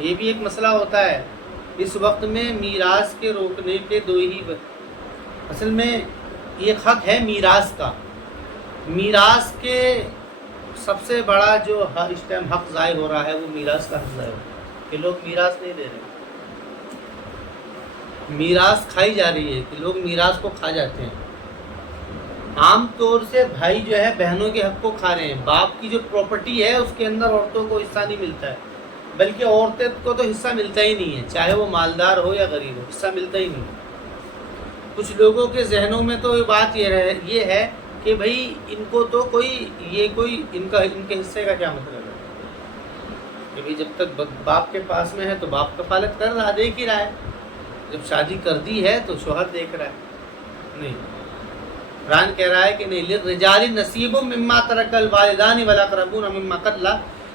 یہ بھی ایک مسئلہ ہوتا ہے۔ اس وقت میں میراث کے روکنے کے دو ہی اصل میں یہ حق ہے میراث کا۔ میراث کے سب سے بڑا جو اس ٹائم حق ضائع ہو رہا ہے وہ میراث کا حق ضائع ہو رہا ہے کہ لوگ میراث نہیں دے رہے، میراث کھائی جا رہی ہے کہ لوگ میراث کو کھا جاتے ہیں۔ عام طور سے بھائی جو ہے بہنوں کے حق کو کھا رہے ہیں۔ باپ کی جو پراپرٹی ہے اس کے اندر عورتوں کو حصہ نہیں ملتا ہے، بلکہ عورتیں کو تو حصہ ملتا ہی نہیں ہے، چاہے وہ مالدار ہو یا غریب ہو، حصہ ملتا ہی نہیں۔ کچھ لوگوں کے ذہنوں میں تو یہ بات یہ ہے کہ بھائی ان کو تو کوئی ان کے حصے کا کیا مطلب ہے کہ بھائی جب تک باپ کے پاس میں ہے تو باپ کفالت کر رہا، دیکھ ہی رہا ہے، جب شادی کر دی ہے تو شوہر دیکھ رہا ہے۔ نہیں، قرآن کہہ رہا ہے کہ نہیں، للرجال نصیب مما ترک الوالدان والاقربون مما قل،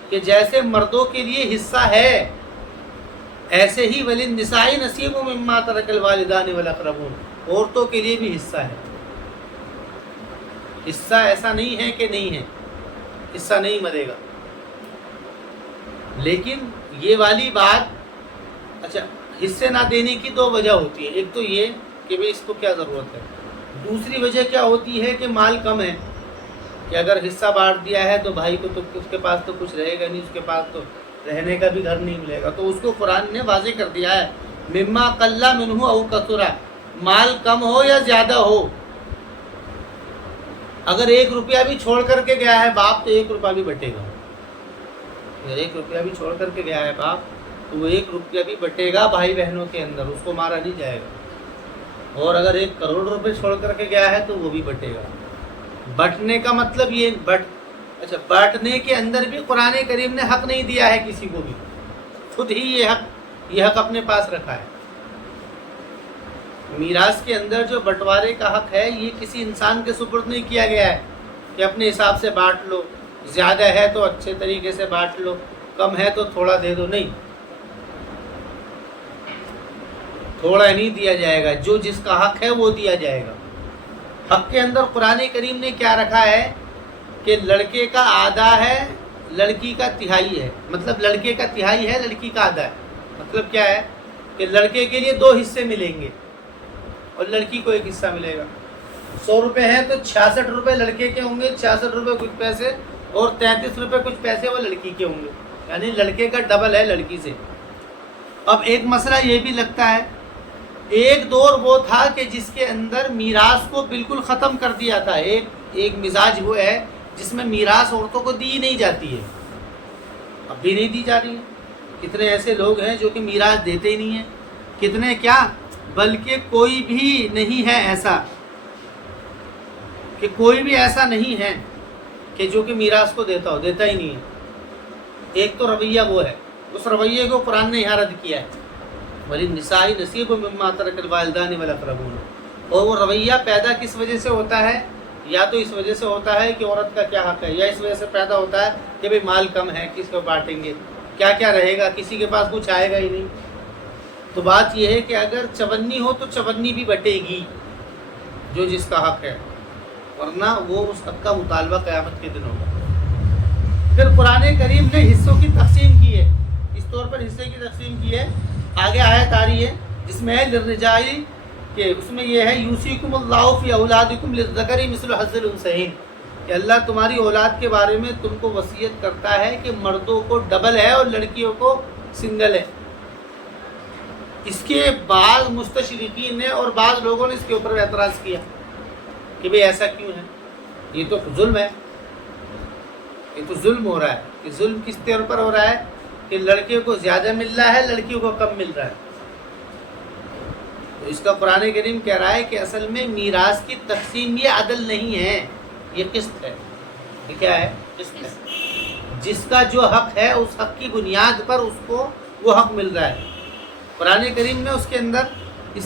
کہ جیسے مردوں کے لیے حصہ ہے ایسے ہی وللنساء نصیب مما ترک الوالدان والاقربون، عورتوں کے لیے بھی حصہ ہے۔ حصہ ایسا نہیں ہے کہ نہیں ہے، حصہ نہیں مرے گا، لیکن یہ والی بات اچھا حصے نہ دینے کی دو وجہ ہوتی ہے۔ ایک تو یہ کہ بھئی اس کو کیا ضرورت ہے، دوسری وجہ کیا ہوتی ہے کہ مال کم ہے، کہ اگر حصہ بانٹ دیا ہے تو بھائی کو تو اس کے پاس تو کچھ رہے گا نہیں، اس کے پاس تو رہنے کا بھی گھر نہیں ملے گا، تو اس کو قرآن نے واضح کر دیا ہے مما قل منہ او کثر، مال کم ہو یا زیادہ ہو، اگر 1 روپیہ بھی چھوڑ کر کے گیا ہے باپ تو 1 روپیہ بھی بٹے گا، اگر 1 روپیہ بھی چھوڑ کر کے گیا ہے باپ تو وہ 1 روپیہ بھی بٹے گا بھائی بہنوں کے اندر، اس کو مارا نہیں جائے گا، اور اگر 1 کروڑ روپے چھوڑ کر کے گیا ہے تو وہ بھی بٹے گا۔ بٹنے کا مطلب یہ بانٹنے کے اندر بھی قرآن کریم نے حق نہیں دیا ہے کسی کو بھی، خود ہی یہ حق اپنے پاس رکھا ہے۔ میراث کے اندر جو بٹوارے کا حق ہے یہ کسی انسان کے سپرد نہیں کیا گیا ہے کہ اپنے حساب سے بانٹ لو، زیادہ ہے تو اچھے طریقے سے بانٹ لو، کم ہے تو تھوڑا دے دو، نہیں، تھوڑا نہیں دیا جائے گا، جو جس کا حق ہے وہ دیا جائے گا۔ حق کے اندر قرآن کریم نے کیا رکھا ہے کہ لڑکے کا آدھا ہے، لڑکی کا تہائی ہے، مطلب لڑکے کا تہائی ہے، لڑکی کا آدھا ہے، مطلب کیا ہے کہ لڑکے کے لیے 2 حصے ملیں گے اور لڑکی کو 1 حصہ ملے گا۔ 100 روپے ہیں تو 66 روپے لڑکے کے ہوں گے، 66 روپے کچھ پیسے، اور 33 روپے کچھ پیسے وہ لڑکی کے ہوں گے، یعنی لڑکے کا ڈبل ہے لڑکی سے۔ اب ایک مسئلہ یہ بھی لگتا ہے، ایک دور وہ تھا کہ جس کے اندر میراث کو بالکل ختم کر دیا تھا، ایک مزاج وہ ہے جس میں میراث عورتوں کو دی نہیں جاتی ہے، اب بھی نہیں دی جا رہی ہے۔ کتنے ایسے لوگ ہیں جو کہ میراث دیتے ہی نہیں ہیں، کتنے کیا، بلکہ کوئی بھی نہیں ہے ایسا، کہ کوئی بھی ایسا نہیں ہے کہ جو کہ میراث کو دیتا ہی نہیں ہے۔ ایک تو رویہ وہ ہے، اس رویے کو قرآن نے یہاں رد کیا ہے، وَلِلنِّسَاءِ نَصِيبٌ مِّمَّا تَرَكَ الْوَالِدَانِ وَالْأَقْرَبُونَ۔ اور وہ رویہ پیدا کس وجہ سے ہوتا ہے، یا تو اس وجہ سے ہوتا ہے کہ عورت کا کیا حق ہے، یا اس وجہ سے پیدا ہوتا ہے کہ بھئی مال کم ہے، کس کو بانٹیں گے، کیا کیا رہے گا، کسی کے پاس کچھ آئے گا ہی نہیں۔ تو بات یہ ہے کہ اگر 54 ہو تو 54 بھی بٹے گی، جو جس کا حق ہے، ورنہ وہ اس حق کا مطالبہ قیامت کے دن ہوگا۔ پھر قرآن کریم نے حصوں کی تقسیم کی ہے، اس طور پر حصے کی تقسیم کی ہے، آگے آیت آ رہی ہے جس میں ہے للرجال، کہ اس میں یہ ہے یوصیکم اللہ فی اولادکم للذکر مثل حظ الانثیین، کہ اللہ تمہاری اولاد کے بارے میں تم کو وصیت کرتا ہے کہ مردوں کو ڈبل ہے اور لڑکیوں کو سنگل ہے۔ اس کے بعض مستشرقین نے اور بعض لوگوں نے اس کے اوپر اعتراض کیا کہ بھئی ایسا کیوں ہے، یہ تو ظلم ہے، یہ تو ظلم ہو رہا ہے۔ کہ ظلم کس طور پر ہو رہا ہے کہ لڑکے کو زیادہ مل رہا ہے، لڑکیوں کو کم مل رہا ہے۔ تو اس کا قرآن کریم کہہ رہا ہے کہ اصل میں میراث کی تقسیم یہ عدل نہیں ہے، یہ قسط ہے۔ یہ کیا ہے؟ قسط ہے۔ جس کا جو حق ہے اس حق کی بنیاد پر اس کو وہ حق مل رہا ہے۔ قرآن کریم نے اس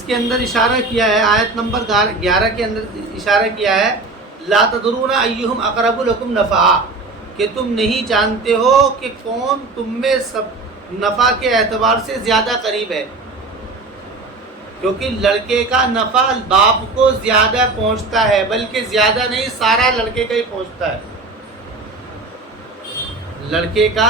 کے اندر اشارہ کیا ہے، آیت نمبر 11 کے اندر اشارہ کیا ہے، لا تدرون ایہم اقرب لکم نفعا، کہ تم نہیں جانتے ہو کہ کون تم میں سب نفع کے اعتبار سے زیادہ قریب ہے، کیونکہ لڑکے کا نفع باپ کو زیادہ پہنچتا ہے، بلکہ زیادہ نہیں، سارا لڑکے کا ہی پہنچتا ہے۔ لڑکے کا